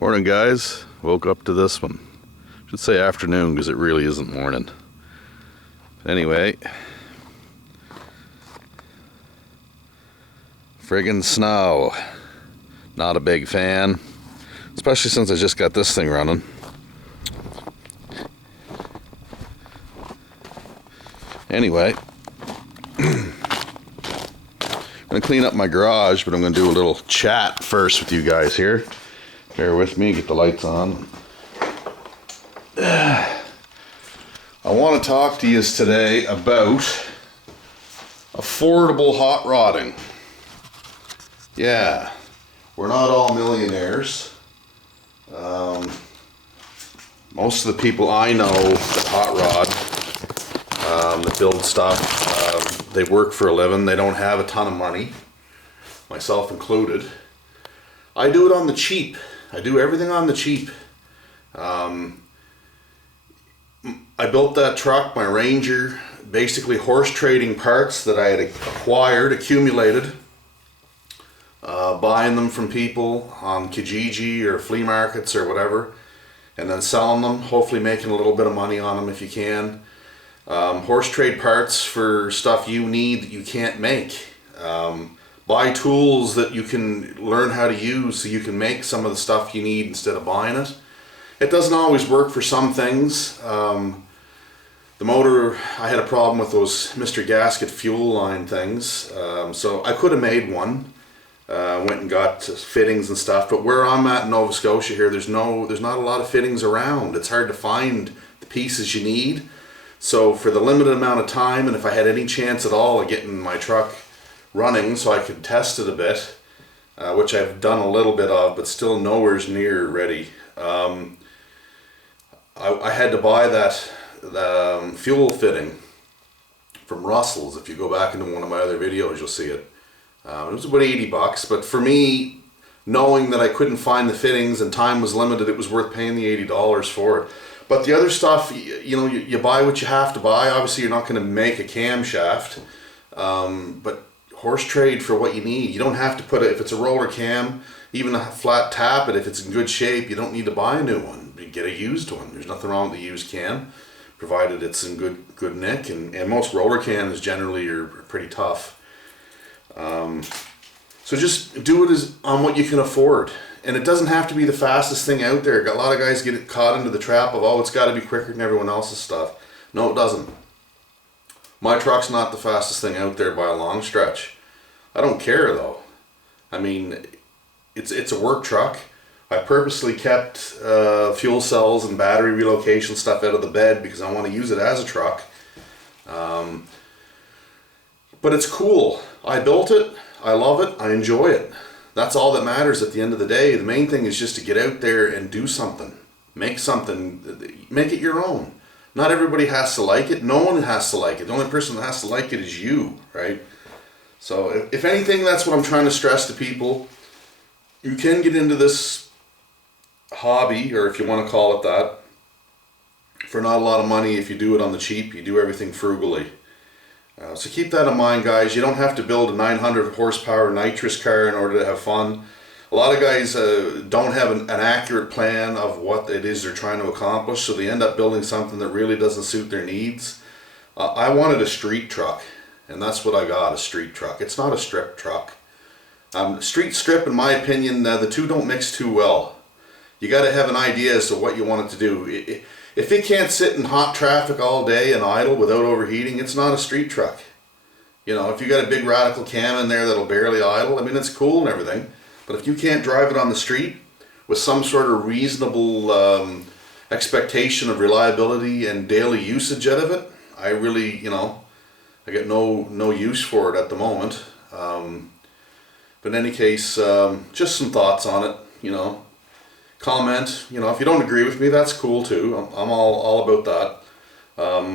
Morning, guys. Woke up to this one. Should say afternoon because it really isn't morning. Anyway, friggin' snow. Not a big fan, especially since I just got this thing running. Anyway, I'm gonna clean up my garage, but I'm gonna do a little chat first with you guys here. Bear with me, get the lights on. I want to talk to you today about affordable hot rodding. Yeah, we're not all millionaires. Most of the people I know that hot rod, that build stuff, they work for a living. They don't have a ton of money, myself included. I do it on the cheap. I do everything on the cheap. I built that truck, my Ranger, basically horse trading parts that I had acquired, accumulated, buying them from people on Kijiji or flea markets or whatever, and then selling them, hopefully making a little bit of money on them if you can. Horse trade parts for stuff you need that you can't make. Buy tools that you can learn how to use so you can make some of the stuff you need instead of buying it. It doesn't always work for some things. The motor, I had a problem with those Mr. Gasket fuel line things, so I could have made one. Went and got fittings and stuff, but where I'm at in Nova Scotia here, there's not a lot of fittings around. It's hard to find the pieces you need. So for the limited amount of time, and if I had any chance at all of getting my truck running so I could test it a bit, which I've done a little bit of, but still nowhere's near ready. I had to buy the fuel fitting from Russell's. If you go back into one of my other videos, you'll see it. It was about $80, but for me, knowing that I couldn't find the fittings and time was limited, it was worth paying the $80 for it. But the other stuff, you buy what you have to buy. Obviously, you're not going to make a camshaft, but horse trade for what you need. You don't have to put it, if it's a roller cam, even a flat tappet, if it's in good shape, you don't need to buy a new one. You get a used one. There's nothing wrong with the used cam, provided it's in good nick, and most roller cams generally are pretty tough. So just do it on what you can afford. And it doesn't have to be the fastest thing out there. A lot of guys get caught into the trap of, oh, it's got to be quicker than everyone else's stuff. No, it doesn't. My truck's not the fastest thing out there by a long stretch. I don't care though. I mean, it's a work truck. I purposely kept fuel cells and battery relocation stuff out of the bed because I want to use it as a truck. But it's cool. I built it. I love it. I enjoy it. That's all that matters at the end of the day. The main thing is just to get out there and do something. Make something. Make it your own. Not everybody has to like it. No one has to like it. The only person that has to like it is you, right? So if anything, that's what I'm trying to stress to people. You can get into this hobby, or if you want to call it that, for not a lot of money. If you do it on the cheap, you do everything frugally. So keep that in mind, guys. You don't have to build a 900 horsepower nitrous car in order to have fun. A lot of guys don't have an accurate plan of what it is they're trying to accomplish, so they end up building something that really doesn't suit their needs. I wanted a street truck, and that's what I got, a street truck. It's not a strip truck. Street strip, in my opinion, the two don't mix too well. You got to have an idea as to what you want it to do. If it can't sit in hot traffic all day and idle without overheating, it's not a street truck. If you got a big radical cam in there that'll barely idle, I mean, it's cool and everything. But if you can't drive it on the street with some sort of reasonable expectation of reliability and daily usage out of it, I really, I get no use for it at the moment. But in any case, just some thoughts on it, comment. If you don't agree with me, that's cool too. I'm all about that.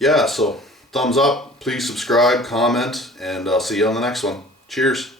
Yeah, so thumbs up, please subscribe, comment, and I'll see you on the next one. Cheers.